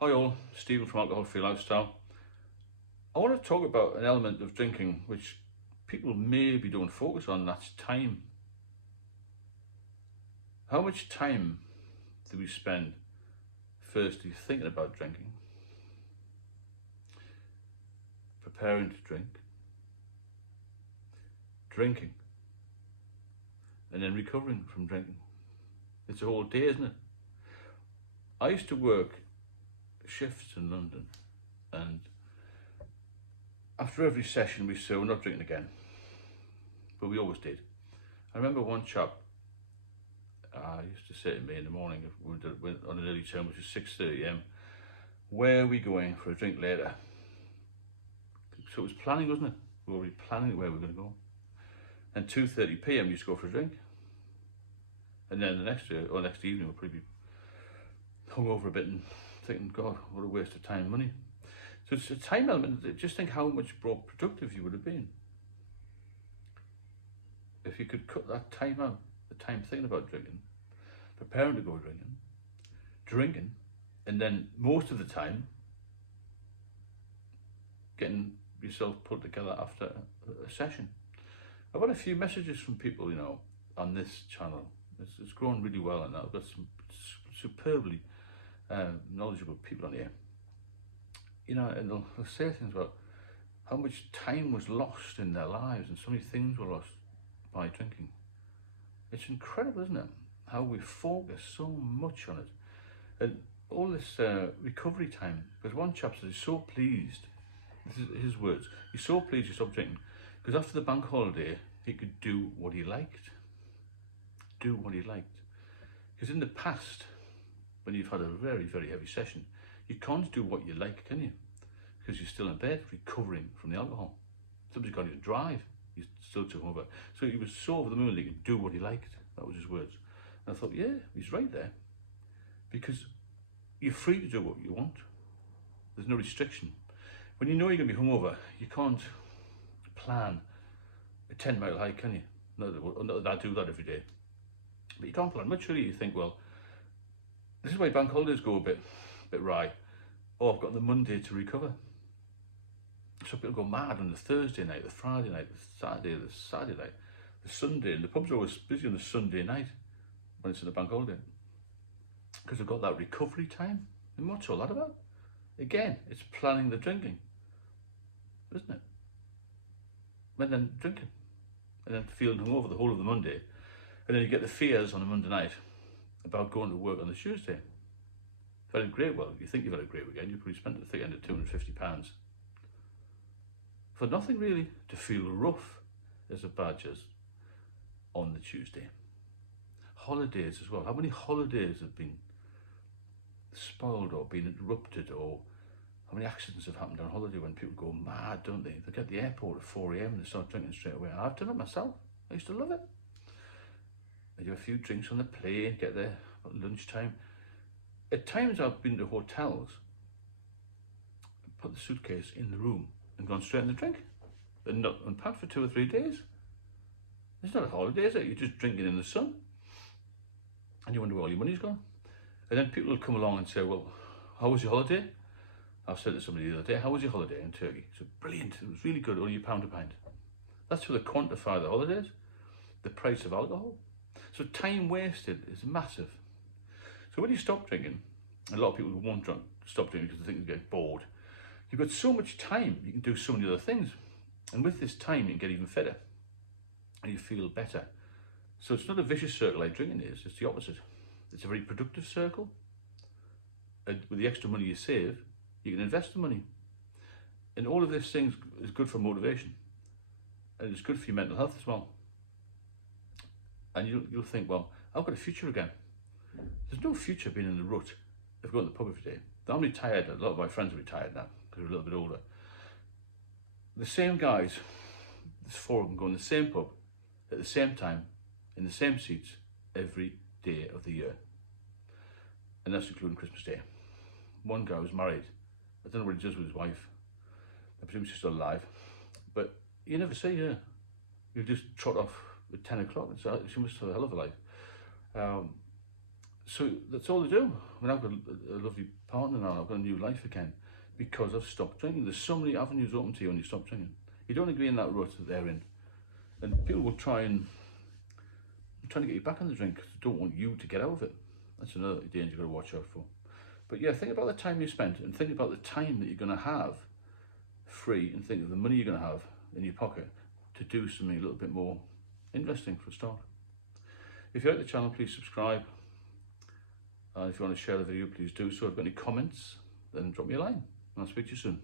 Hi all, Stephen from Alcohol Free Lifestyle. I want to talk about an element of drinking which people maybe don't focus on, that's time. How much time do we spend firstly thinking about drinking, preparing to drink, drinking, and then recovering from drinking? It's a whole day, isn't it? I used to work shifts in London, and after every session we say we're not drinking again, but we always did. I remember one chap used to say to me in the morning if we went on an early turn, which is 6:30 am, where are we going for a drink later? So it was planning, wasn't it? We were planning where we were going to go. And 2:30 p.m. we used to go for a drink. And then the next day, or next evening, we'll probably be hung over a bit and thinking, God, what a waste of time and money. So it's a time element. Just think how much more productive you would have been if you could cut that time out, the time thinking about drinking, preparing to go drinking, and then most of the time getting yourself put together after a session. I've had a few messages from people, on this channel. It's grown really well, and I've got some superbly knowledgeable people on here. And they'll say things about how much time was lost in their lives and so many things were lost by drinking. It's incredible, isn't it? How we focus so much on it. And all this recovery time, because one chap said he's so pleased, this is his words, he's so pleased he stopped drinking, because after the bank holiday, he could do what he liked. Do what he liked. Because in the past, when you've had a very, very heavy session, you can't do what you like, can you? Because you're still in bed, recovering from the alcohol. Somebody's got you to drive, you still took him over. So he was so over the moon that he could do what he liked. That was his words. And I thought, yeah, he's right there. Because you're free to do what you want. There's no restriction. When you know you're going to be hungover, you can't plan a 10-mile hike, can you? Not that I do that every day. But you can't plan much, really. You think, well, this is why bank holidays go a bit wry. Oh, I've got the Monday to recover. So people go mad on the Thursday night, the Friday night, the Saturday night, the Sunday, and the pubs are always busy on the Sunday night when it's in the bank holiday. Because they've got that recovery time. And what's all that about? Again, it's planning the drinking, isn't it? And then drinking, and then feeling hungover the whole of the Monday, and then you get the fears on a Monday night about going to work on the Tuesday. If I had a great, well, you think you've had a great weekend, you probably spent the thick end of £250 for nothing really, to feel rough as a badgers on the Tuesday. Holidays as well. How many holidays have been spoiled or been interrupted, or how many accidents have happened on holiday when people go mad, don't they? They get to the airport at 4 a.m. and they start drinking straight away. I've done it myself. I used to love it. I do a few drinks on the plane, get there at lunchtime. At times I've been to hotels, put the suitcase in the room and gone straight in the drink and not unpacked for 2 or 3 days. It's not a holiday, is it? You're just drinking in the sun and you wonder where all your money's gone. And then people will come along and say, well, how was your holiday? I said to somebody the other day, how was your holiday in Turkey? He said, brilliant, it was really good, only £1 a pint. That's how they quantify the holidays, the price of alcohol. So time wasted is massive. So when you stop drinking, a lot of people won't stop drinking because they think they get bored. You've got so much time, you can do so many other things. And with this time, you can get even fitter and you feel better. So it's not a vicious circle like drinking is, it's the opposite. It's a very productive circle. And with the extra money you save, you can invest the money. And all of these things is good for motivation. And it's good for your mental health as well. And you'll think, well, I've got a future again. There's no future being in the rut of going to the pub every day. I'm retired, a lot of my friends are retired now, because they're a little bit older. The same guys, there's 4 of them, go in the same pub, at the same time, in the same seats, every day of the year. And that's including Christmas Day. One guy was married. I don't know what he does with his wife. I presume she's still alive. But you never see her. You just trot off at 10 o'clock. She must have a hell of a life. So that's all I do. I mean, I've got a lovely partner now. I've got a new life again because I've stopped drinking. There's so many avenues open to you when you stop drinking. You don't agree in that rut that they're in. And people will trying to get you back on the drink because they don't want you to get out of it. That's another danger you've got to watch out for. But yeah, think about the time you spent and think about the time that you're going to have free, and think of the money you're going to have in your pocket to do something a little bit more interesting for a start. If you like the channel, please subscribe. If you want to share the video, please do so. If you've got any comments, then drop me a line and I'll speak to you soon.